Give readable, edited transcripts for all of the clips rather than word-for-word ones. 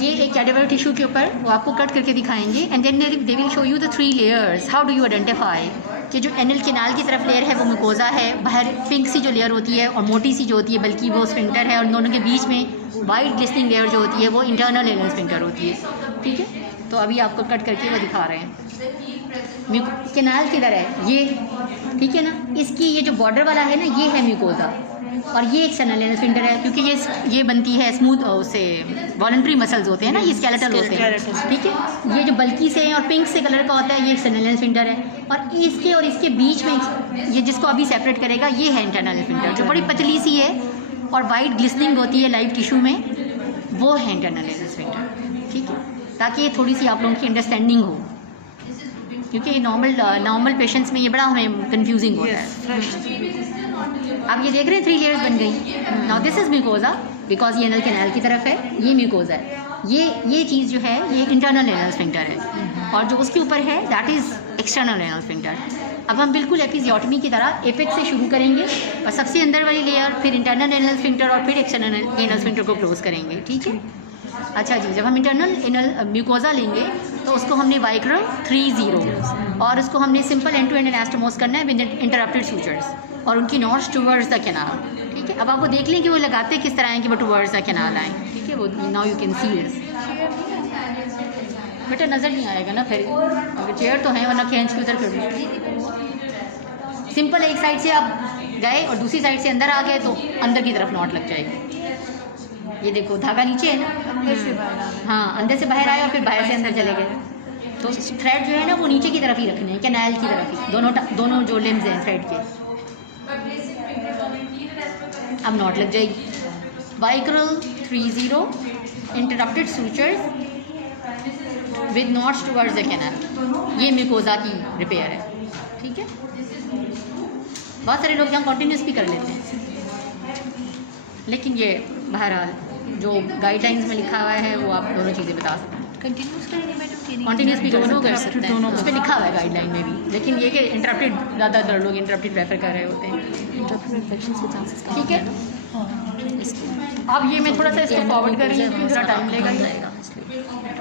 ये एक cadaver tissue के ऊपर वो आपको कट करके दिखाएंगे and then they will show you the 3 layers. How do you identify कि जो एनल कैनाल की तरफ लेयर है वो म्यूकोजा है, बाहर पिंक सी जो लेयर होती है और मोटी सी जो होती है बल्कि वो स्फिंक्टर है, और दोनों के बीच में वाइट ग्लिस्टनिंग लेयर जो होती है वो इंटरनल एनल स्फिंक्टर होती है। ठीक है, तो अभी आपको कट करके वो दिखा रहे हैं। कैनाल किधर है ये, ठीक है ना, इसकी ये जो बॉर्डर वाला है ना ये है म्यूकोजा और ये एक्सटर्नल एनल स्फिंक्टर है, क्योंकि ये बनती है स्मूथ उससे वॉलंटरी मसल्स होते हैं ना, ये स्केलेटल होते हैं। ठीक है, ये जो बल्कि से और पिंक से कलर का होता है ये एक्सटर्नल एनल स्फिंक्टर है, और इसके और इसके बीच में ये जिसको अभी सेपरेट करेगा ये है इंटरनल एनल स्फिंक्टर, जो बड़ी पतली सी है और वाइट ग्लिसनिंग होती है लाइव टिश्यू में, वो है इंटरनल एनल स्फिंक्टर। ठीक है, ताकि ये थोड़ी सी आप लोगों की अंडरस्टैंडिंग हो, क्योंकि नॉर्मल पेशेंट्स में ये बड़ा हमें कंफ्यूजिंग होता है। आप ये देख रहे हैं 3 लेयर्स बन गई। Now this is mucosa because ये एनल कैनाल की तरफ है, ये म्यूकोजा है, ये चीज़ जो है ये इंटरनल एनल स्फिंक्टर है, और जो उसके ऊपर है that is external anal sphincter. अब हम बिल्कुल एपिजियोटमी की तरह एपेक्स से शुरू करेंगे और सबसे अंदर वाली लेयर, फिर इंटरनल एनल स्फिंक्टर और फिर एक्सटर्नल एनल स्फिंक्टर को क्लोज करेंगे। ठीक है, अच्छा जी, जब हम इंटरनल एनल म्यूकोजा लेंगे तो उसको हमने वाइक्रम 3-0 और उसको हमने सिंपल एंड टू एंड एनास्टोमोस करना है विद इंटरप्टेड सूचर्स और उनकी नॉट्स टूवर्ड्स द कैनाल। ठीक है, अब आप वो देख लें कि वो लगाते किस तरह हैं कि वो टूवर्ड्स द कैनाल आएँ। ठीक है, वो now you can see this. बेटा नज़र नहीं आएगा ना फिर, अगर चेयर तो है, वरना खींच के उधर कर दो। सिंपल एक साइड से आप गए और दूसरी साइड से अंदर आ गए तो अंदर की तरफ नॉट लग जाएगी। ये देखो धागा नीचे है ना, हाँ, अंदर से बाहर आए और फिर बाहर से अंदर चले गए, तो थ्रेड जो है ना वो नीचे की तरफ ही रखने हैं, कैनाल की तरफ ही, दोनों जो लिम्स हैं थ्रेड के। अब नॉट लग जाएगी। Vicryl 3-0 interrupted sutures with knots towards the canal, ये म्यूकोजा की रिपेयर है। ठीक है, बहुत सारे लोग यहाँ कॉन्टिन्यूस भी कर लेते हैं, लेकिन ये बहरहाल जो गाइडलाइंस में लिखा हुआ है वो आप दोनों चीज़ें बता सकते हैं। कॉन्टिन्यूस भी दोनों कर सकते हैं, उस पर लिखा हुआ है गाइडलाइन में भी, लेकिन ये कि इंटरप्टेड ज़्यादातर लोग इंटरप्टेड प्रेफर कर रहे होते हैं। ठीक है, अब ये मैं थोड़ा सा इसको फॉरवर्ड कर रही हूँ, थोड़ा टाइम लेगा।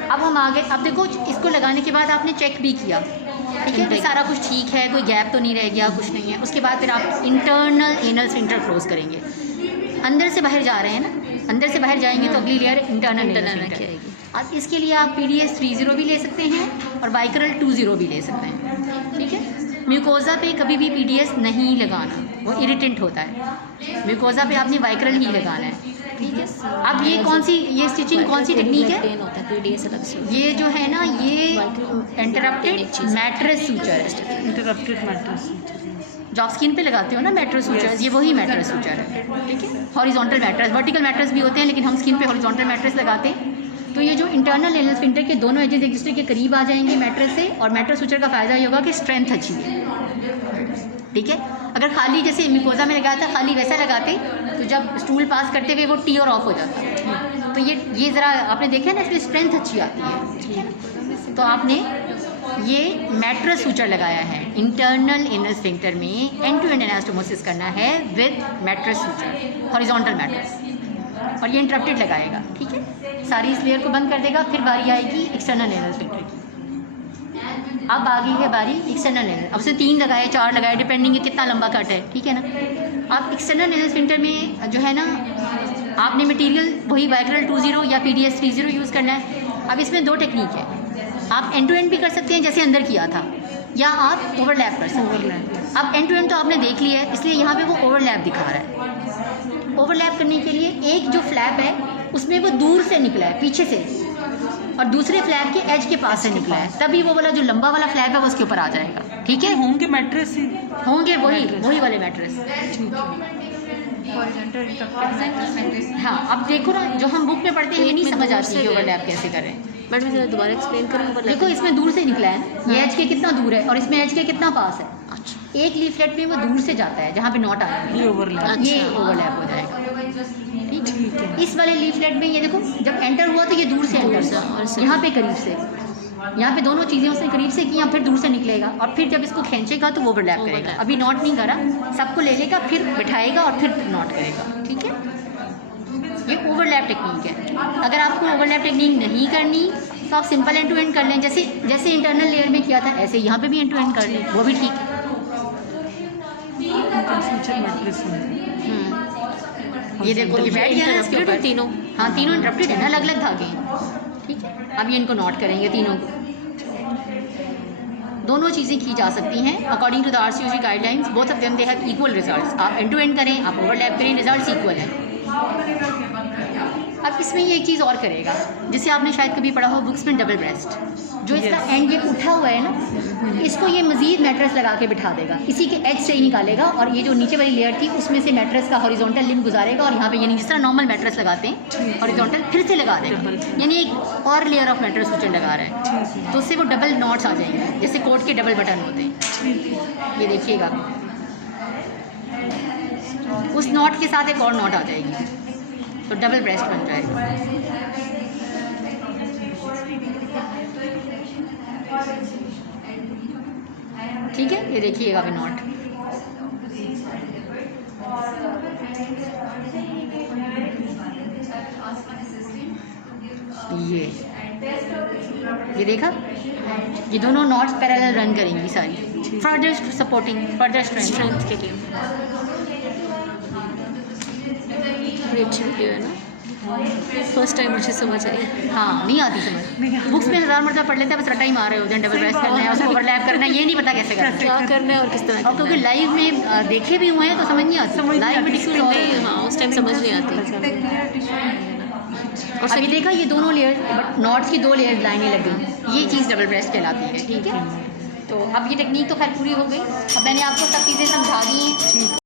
अब हम आगे, अब देखो इसको लगाने के बाद आपने चेक भी किया, ठीक है, सारा कुछ ठीक है, कोई गैप तो नहीं रह गया, कुछ नहीं है। उसके बाद फिर आप इंटरनल एनल स्फिंक्टर क्लोज करेंगे। अंदर से बाहर जा रहे हैं ना, अंदर से बाहर जाएंगे तो अगली लेयर इंटरनल आएगी। अब इसके लिए आप PDS 3-0 भी ले सकते हैं और वाइक्रल 2-0 भी ले सकते हैं। ठीक है, म्यूकोजा पे कभी भी PDS नहीं लगाना, वो इरिटेंट होता है। म्यूकोजा पे आपने वाइक्रल ही लगाना है। ठीक है, अब ये कौन सी, ये स्टिचिंग कौन सी टेक्निक है? ये जो है ना ये इंटरप्टेड मैट्रेस सूचर है। इंटरप्टेड मैट्रेस जो आप स्किन पे लगाते हो ना मैट्रेस सूचर्स, ये वही मैट्रेस सूचर है। ठीक है, हॉरिजॉन्टल मैट्रेस, वर्टिकल मैट्रेस भी होते हैं, लेकिन हम स्किन पे हॉरिजॉन्टल मैट्रेस लगाते हैं। तो ये जो इंटरनल एनल स्फिंक्टर के दोनों एजेस एक दूसरे के करीब आ जाएंगे मैट्रेस से, और मैट्रेस सूचर का फ़ायदा ये होगा कि स्ट्रेंथ अच्छी है। ठीक है, अगर खाली जैसे म्यूकोजा में लगाया था खाली वैसा लगाते तो जब स्टूल पास करते हुए वो टी और ऑफ हो जाता। तो ये ज़रा आपने देखा ना, इसमें स्ट्रेंथ अच्छी आती है। तो आपने ये मैट्रेस सूचर लगाया है, इंटरनल एनल स्फिंक्टर में एंड टू एंड एनास्टोमोसिस करना है with mattress suture, horizontal mattress, और ये इंटरप्टेड लगाएगा। ठीक है, सारी इस लेयर को बंद कर देगा, फिर बारी आएगी एक्सटर्नल एनल स्फिंक्टर की। अब आ गई है बारी एक्सटर्नल एनल, अब उसने 3 लगाए 4 लगाए, डिपेंडिंग है कितना लंबा कट है। ठीक है ना, आप एक्सटर्नल एनल स्फिंक्टर में जो है ना आपने मटेरियल वही वाइक्रल 2-0 या PDS 3-0 यूज़ करना है। अब इसमें 2 टेक्निक है, आप एंड टू एंड भी कर सकते हैं जैसे अंदर किया था, या आप ओवरलैप कर सकते हैं। अब एंड टू एंड तो आपने देख लिया है, इसलिए यहाँ पे वो ओवरलैप दिखा रहा है। ओवरलैप करने के लिए एक जो फ्लैप है उसमें वो दूर से निकला है पीछे से, और दूसरे फ्लैप के एज के पास से निकला है, तभी वो वाला जो लंबा वाला फ्लैप है वो उसके ऊपर आ जाएगा। ठीक है, होंगे मैट्रेस ही होंगे, वही वाले मैट्रेस। हाँ, अब देखो ना जो हम बुक में पढ़ते हैं ये नहीं समझ आती है ओवरलैप कैसे करें। बट मैं जरा दोबारा एक्सप्लेन करूँ। देखो इसमें दूर से निकला है, ये एज के कितना दूर है और इसमें एज के कितना पास है। अच्छा, एक लीफलेट में वो दूर से जाता है जहाँ पे नॉट आ रही है, ये ओवरलैप, ये ओवरलैप हो जाएगा। ठीक है, इस वाले लीफलेट में ये देखो जब एंटर हुआ तो ये दूर से एंटर हुआ, और यहाँ पे करीब से, यहाँ पे दोनों चीज़ें उसने करीब से किया, फिर दूर से निकलेगा, और फिर जब इसको खींचेगा तो वो ओवरलैप करेगा। अभी नॉट नहीं करा, सबको ले लेगा, फिर बिठाएगा और फिर नॉट करेगा। ठीक है, ये ओवरलैप टेक्निक है। अगर आपको ओवरलैप टेक्निक नहीं करनी तो आप सिंपल एंड टू एंड कर लें, जैसे इंटरनल लेयर में किया था ऐसे यहाँ पे भी एंड टू एंड कर लें, वो भी ठीक है। फीचर मैट्रेस ये देखो ये बैठ गया ना इसके ऊपर तीनों। हाँ तीनों इंटरप्टेड है ना, अलग अलग धागे हैं, ठीक है। अब ये इनको नोट करेंगे तीनों को। दोनों चीज़ें की जा सकती हैं according to the RCOG guidelines, both of them they have equal results. आप एंड टू एंड करें, आप ओवरलैप करें, रिजल्ट्स इक्वल हैं। अब इसमें ये एक चीज़ और करेगा जिसे आपने शायद कभी पढ़ा हो बुक्स में, डबल ब्रेस्ट। जो इसका एंड ये उठा हुआ है ना, इसको ये मज़ीद मैट्रेस लगा के बिठा देगा, इसी के एज से ही निकालेगा और ये जो नीचे वाली लेयर थी उसमें से मैट्रेस का हॉरिजॉन्टल लिंक गुजारेगा और यहाँ पे यानी जिस तरह नॉर्मल मैट्रेस लगाते हैं हॉरिजॉन्टल फिर से लगा देगा, यानी एक और लेयर ऑफ मैट्रेस ऊपर लगा रहा है, तो उससे वो डबल नॉट्स आ जाएंगे जैसे कोट के डबल बटन होते हैं। ये देखिएगा उस नॉट के साथ एक और नॉट आ जाएगी तो डबल ब्रेस्ट बन जाएगा। ठीक है, ये देखिएगा अभी नॉट। ये देखा, ये दोनों नॉट्स पैरेलल रन करेंगी सारी, फर्दर सपोर्टिंग, फर्दर स्ट्रेंथ के लिए। बड़ी अच्छी वीडियो है ना, फर्स्ट टाइम मुझे समझ आई। हाँ नहीं आती समझ, बुक्स में 1000 मरतबा पढ़ लेते हैं, बस रटा ही मार रहे होते हैं, डबल ब्रेस्ट करना है, उसको ओवरलैप करना है, ये नहीं पता कैसे करना है, क्या करना है और किस तरह और क्योंकि लाइव में देखे भी हुए हैं तो समझ नहीं आती, लाइव में डिस्कस हो रही है। हाँ उस टाइम समझ नहीं आती। और अभी देखा ये दोनों लेयर, बट नॉट्स की 2 लेयर लाइनें लग गई, ये चीज़ डबल ब्रेस्ट कहलाती है, ठीक है। तो अब ये टेक्निक तो खैर पूरी हो गई। अब मैंने आपको सब चीज़ें समझा दी हैं।